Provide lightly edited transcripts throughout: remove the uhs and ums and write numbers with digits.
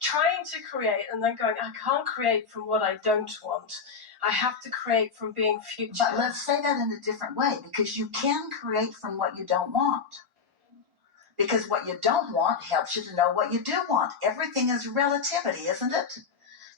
trying to create and then going, I can't create from what I don't want. I have to create from being future. But let's say that in a different way, because you can create from what you don't want. Because what you don't want helps you to know what you do want. Everything is relativity, isn't it?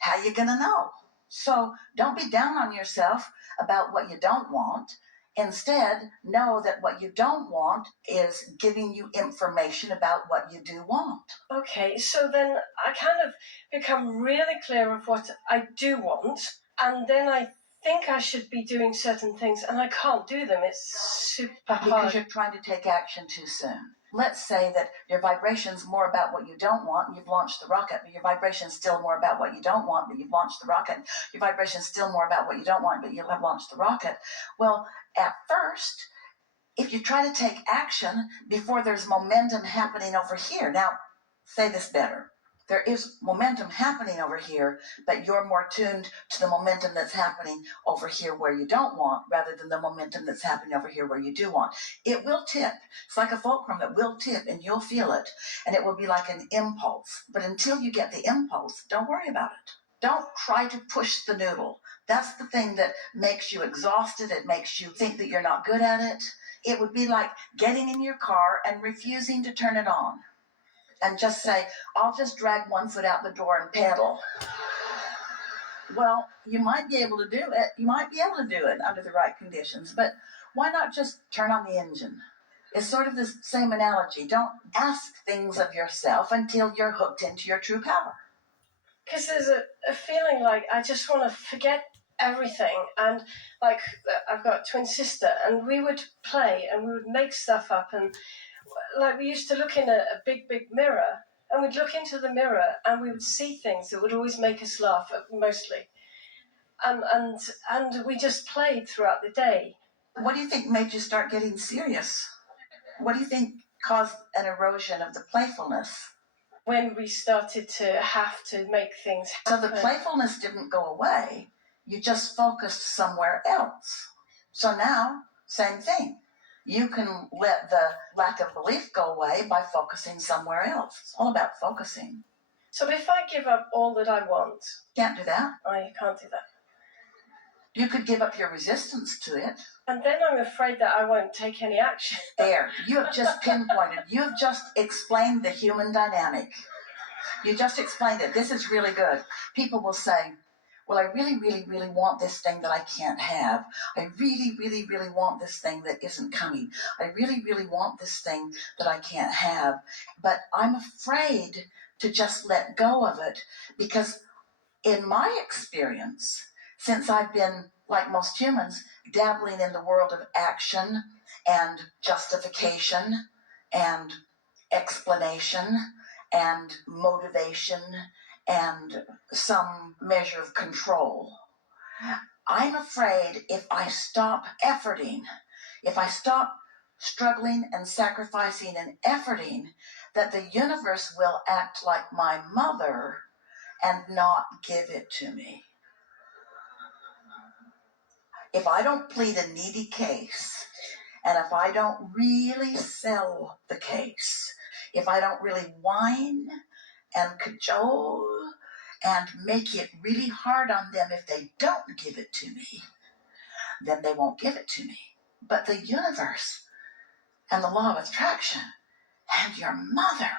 How are you going to know? So don't be down on yourself about what you don't want. Instead, know that what you don't want is giving you information about what you do want. Okay, so then I kind of become really clear of what I do want, and then I think I should be doing certain things, and I can't do them. It's super hard. Because you're trying to take action too soon. Let's say that your vibration's more about what you don't want, and you've launched the rocket, but your vibration's still more about what you don't want, but you've launched the rocket. Your vibration's still more about what you don't want, but you have launched the rocket. Well, at first, if you try to take action before there's momentum happening over here, now, say this better. There is momentum happening over here, but you're more tuned to the momentum that's happening over here where you don't want, rather than the momentum that's happening over here where you do want. It will tip. It's like a fulcrum. It will tip, and you'll feel it, and it will be like an impulse. But until you get the impulse, don't worry about it. Don't try to push the noodle. That's the thing that makes you exhausted. It makes you think that you're not good at it. It would be like getting in your car and refusing to turn it on. And just say, I'll just drag one foot out the door and pedal. Well, you might be able to do it. You might be able to do it under the right conditions, but why not just turn on the engine? It's sort of the same analogy. Don't ask things of yourself until you're hooked into your true power. Because there's a feeling like I just want to forget everything. And like, I've got a twin sister, and we would play and we would make stuff up, and like we used to look in a big mirror, and we'd look into the mirror and we would see things that would always make us laugh, mostly, and we just played throughout the day. What do you think made you start getting serious? What do you think caused an erosion of the playfulness? When we started to have to make things happen. So the playfulness didn't go away, you just focused somewhere else. So now, same thing. You can let the lack of belief go away by focusing somewhere else. It's all about focusing. So if I give up all that I want... Can't do that. I can't do that. You could give up your resistance to it. And then I'm afraid that I won't take any action. There, you have just pinpointed. You have just explained the human dynamic. You just explained it. This is really good. People will say, well, I really want this thing that I can't have. I really want this thing that isn't coming. I really want this thing that I can't have. But I'm afraid to just let go of it, because in my experience, since I've been, like most humans, dabbling in the world of action and justification and explanation and motivation and some measure of control, I'm afraid if I stop efforting, if I stop struggling and sacrificing and efforting, that the universe will act like my mother and not give it to me. If I don't plead a needy case, and if I don't really sell the case, if I don't really whine and cajole and make it really hard on them if they don't give it to me, then they won't give it to me. But the universe and the law of attraction and your mother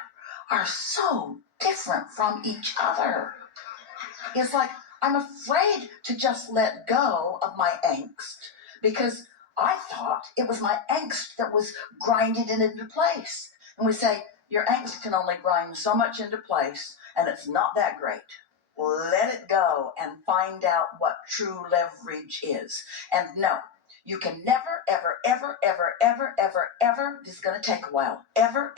are so different from each other. It's like I'm afraid to just let go of my angst, because I thought it was my angst that was grinding it into place. And we say, your angst can only grind so much into place, and it's not that great. Let it go and find out what true leverage is. And no, you can never, ever, this is going to take a while, ever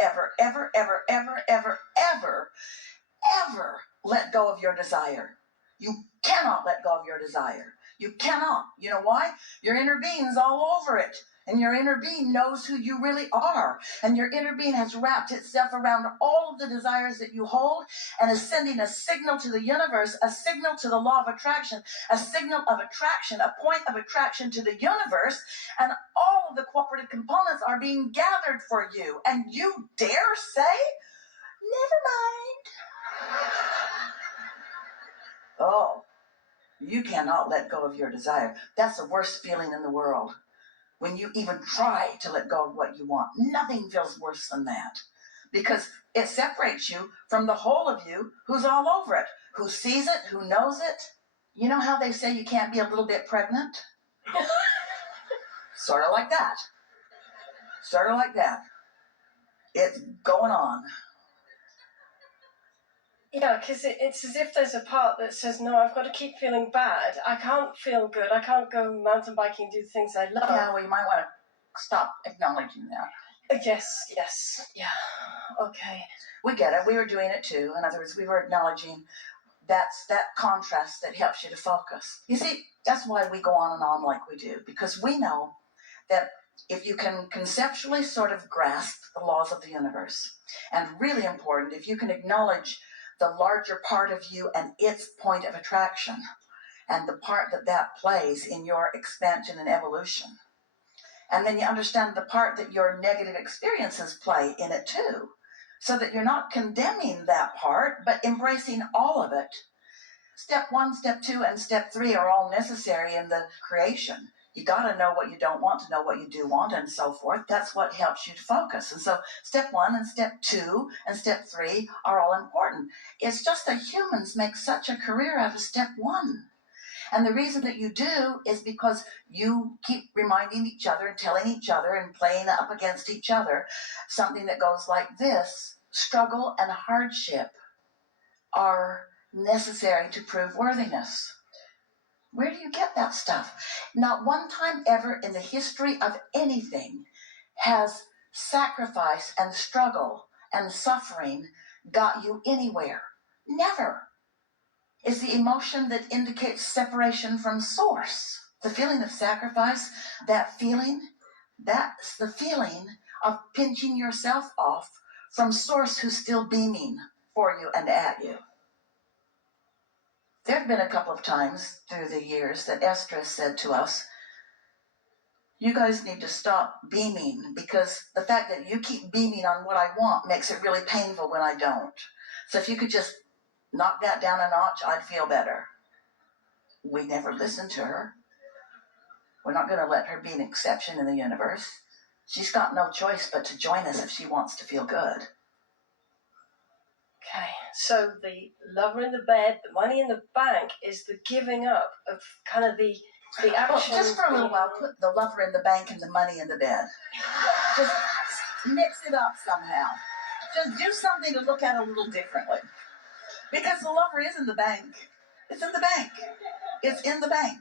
let go of your desire. You cannot let go of your desire. You cannot. You know why? Your inner being's all over it. And your inner being knows who you really are. And your inner being has wrapped itself around all of the desires that you hold and is sending a signal to the universe, a signal to the law of attraction, a signal of attraction, a point of attraction to the universe. And all of the cooperative components are being gathered for you. And you dare say, never mind. You cannot let go of your desire. That's the worst feeling in the world. When you even try to let go of what you want, nothing feels worse than that. Because it separates you from the whole of you who's all over it, who sees it, who knows it. You know how they say you can't be a little bit pregnant? Sort of like that. Sort of like that. It's going on. Yeah, because it's as if there's a part that says, no, I've got to keep feeling bad. I can't feel good. I can't go mountain biking, do things I love. Yeah, well, you might want to stop acknowledging that. Yes. Yeah. Okay. We get it. We were doing it too. In other words, we were acknowledging that's that contrast that helps you to focus. You see, that's why we go on and on like we do, because we know that if you can conceptually sort of grasp the laws of the universe, and really important, if you can acknowledge the larger part of you and its point of attraction, and the part that that plays in your expansion and evolution, and then you understand the part that your negative experiences play in it too, so that you're not condemning that part, but embracing all of it. Step 1, step 2, and step 3 are all necessary in the creation. You got to know what you don't want to know what you do want, and so forth. That's what helps you to focus. And so step 1 and step 2 and step 3 are all important. It's just that humans make such a career out of step 1. And the reason that you do is because you keep reminding each other and telling each other and playing up against each other something that goes like this: struggle and hardship are necessary to prove worthiness. Where do you get that stuff? Not one time ever in the history of anything has sacrifice and struggle and suffering got you anywhere. Never. It's the emotion that indicates separation from source. The feeling of sacrifice, that's the feeling of pinching yourself off from source who's still beaming for you and at you. There have been a couple of times through the years that Esther said to us, you guys need to stop beaming, because the fact that you keep beaming on what I want makes it really painful when I don't. So if you could just knock that down a notch, I'd feel better. We never listened to her. We're not going to let her be an exception in the universe. She's got no choice but to join us if she wants to feel good. Okay, so the lover in the bed, the money in the bank is the giving up of kind of the action. Well, just for a little while, put the lover in the bank and the money in the bed. Just mix it up somehow. Just do something to look at it a little differently. Because the lover is in the bank. It's in the bank. It's in the bank.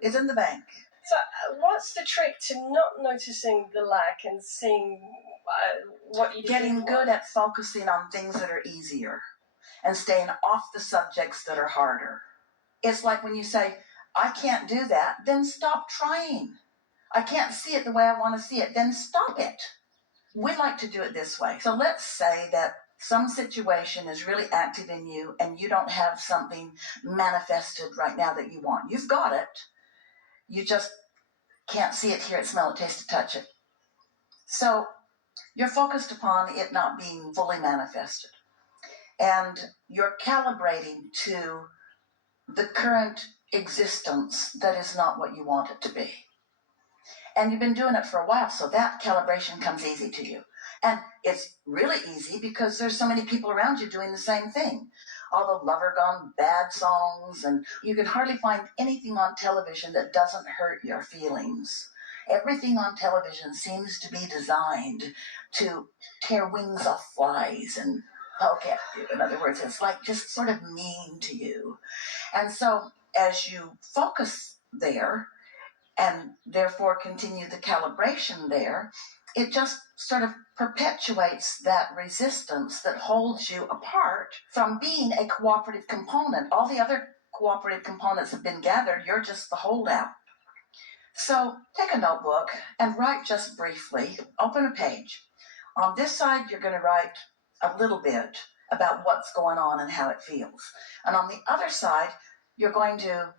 It's in the bank. So what's the trick to not noticing the lack and seeing what you do? Getting good at focusing on things that are easier and staying off the subjects that are harder. It's like when you say, I can't do that, then stop trying. I can't see it the way I want to see it, then stop it. We like to do it this way. So let's say that some situation is really active in you and you don't have something manifested right now that you want. You've got it. You just can't see it, hear it, smell it, taste it, touch it. So you're focused upon it not being fully manifested. And you're calibrating to the current existence that is not what you want it to be. And you've been doing it for a while, so that calibration comes easy to you. And it's really easy because there's so many people around you doing the same thing. All the lover gone bad songs, and you can hardly find anything on television that doesn't hurt your feelings. Everything on television seems to be designed to tear wings off flies and poke at you. In other words, it's like just sort of mean to you. And so as you focus there, and therefore continue the calibration there, it just sort of perpetuates that resistance that holds you apart from being a cooperative component. All the other cooperative components have been gathered, you're just the holdout. So take a notebook and write just briefly, open a page. On this side, you're going to write a little bit about what's going on and how it feels. And on the other side, you're going to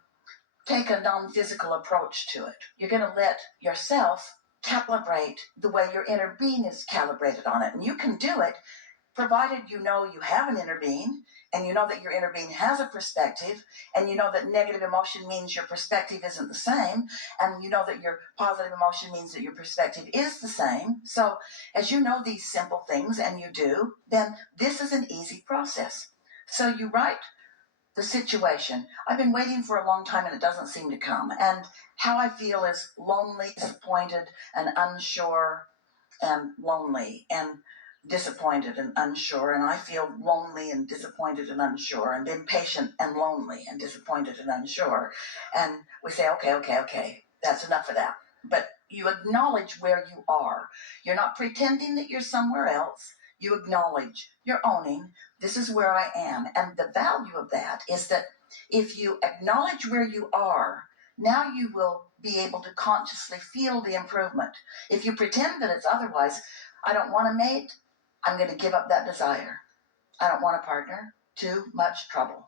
take a non-physical approach to it. You're going to let yourself calibrate the way your inner being is calibrated on it. And you can do it provided you know you have an inner being, and you know that your inner being has a perspective, and you know that negative emotion means your perspective isn't the same, and you know that your positive emotion means that your perspective is the same. So as you know these simple things, and you do, then this is an easy process. So you write the situation. I've been waiting for a long time and it doesn't seem to come. And how I feel is lonely, disappointed, and unsure, and lonely and disappointed and unsure. And I feel lonely and disappointed and unsure, and impatient and lonely and disappointed and unsure. And we say, okay, that's enough of that. But you acknowledge where you are. You're not pretending that you're somewhere else. You acknowledge, you're owning, this is where I am. And the value of that is that if you acknowledge where you are, now you will be able to consciously feel the improvement. If you pretend that it's otherwise, I don't want a mate, I'm going to give up that desire. I don't want a partner, too much trouble.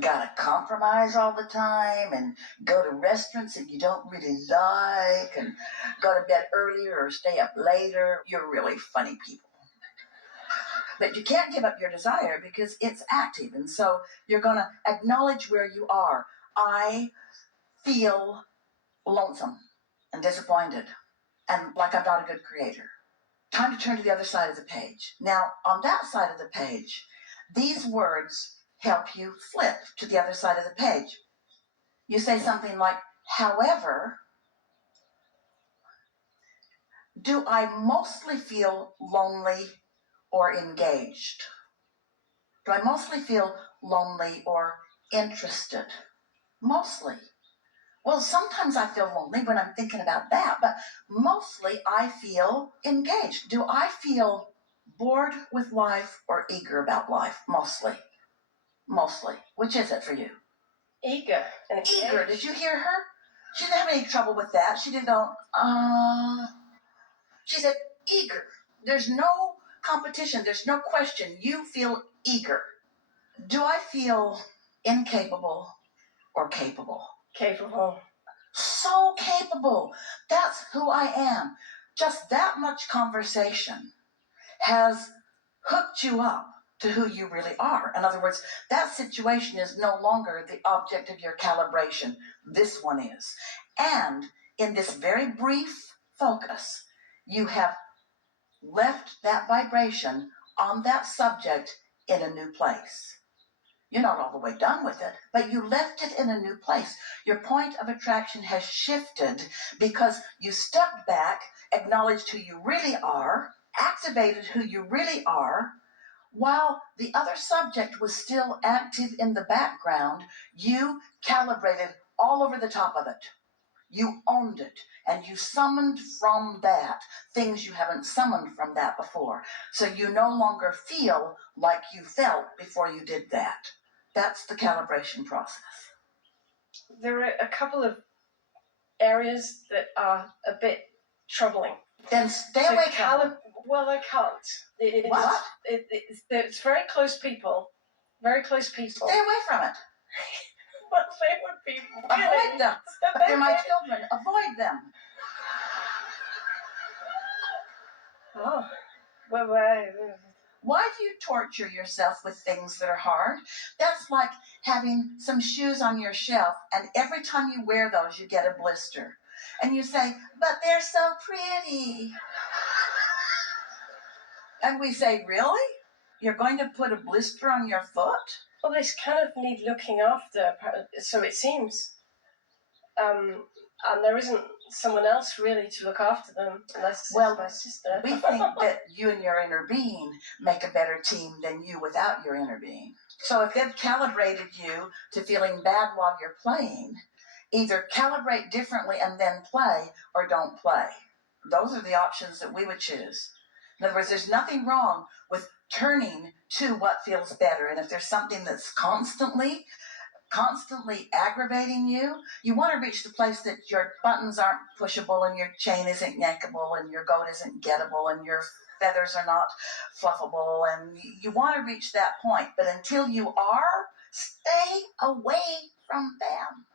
Gotta compromise all the time and go to restaurants that you don't really like and go to bed earlier or stay up later. You're really funny people. But you can't give up your desire because it's active. And so you're going to acknowledge where you are. I feel lonesome and disappointed and like I'm not a good creator. Time to turn to the other side of the page. Now, on that side of the page, these words help you flip to the other side of the page. You say something like, however, do I mostly feel lonely or engaged? Do I mostly feel lonely or interested? Mostly. Well, sometimes I feel lonely when I'm thinking about that, but mostly I feel engaged. Do I feel bored with life or eager about life? Mostly. Mostly. Which is it for you? Eager. Eager. Did you hear her? She didn't have any trouble with that. She didn't go, She said, eager. There's no competition. There's no question. You feel eager. Do I feel incapable or capable? Capable. So capable. That's who I am. Just that much conversation has hooked you up to who you really are. In other words, that situation is no longer the object of your calibration. This one is. And in this very brief focus, you have left that vibration on that subject in a new place. You're not all the way done with it, but you left it in a new place. Your point of attraction has shifted because you stepped back, acknowledged who you really are, activated who you really are, while the other subject was still active in the background. You calibrated all over the top of it. You owned it, and you summoned from that things you haven't summoned from that before. So you no longer feel like you felt before you did that. That's the calibration process. There are a couple of areas that are a bit troubling. Then stay away from them. Well, I can't. What? It's very close people. Very close people. Stay away from it. Well, they would be Avoid them. But they're my children. Avoid them. Oh. Well, Why do you torture yourself with things that are hard? That's like having some shoes on your shelf, and every time you wear those, you get a blister. And you say, but they're so pretty. And we say, really? You're going to put a blister on your foot? Well, they kind of need looking after, so it seems. And there isn't someone else really to look after them, unless it's my sister. We think that you and your inner being make a better team than you without your inner being. So if they've calibrated you to feeling bad while you're playing, either calibrate differently and then play, or don't play. Those are the options that we would choose. In other words, there's nothing wrong with turning to what feels better. And if there's something that's constantly aggravating you, you want to reach the place that your buttons aren't pushable and your chain isn't yankable and your goat isn't gettable and your feathers are not fluffable, and you want to reach that point. But until you are, stay away from them.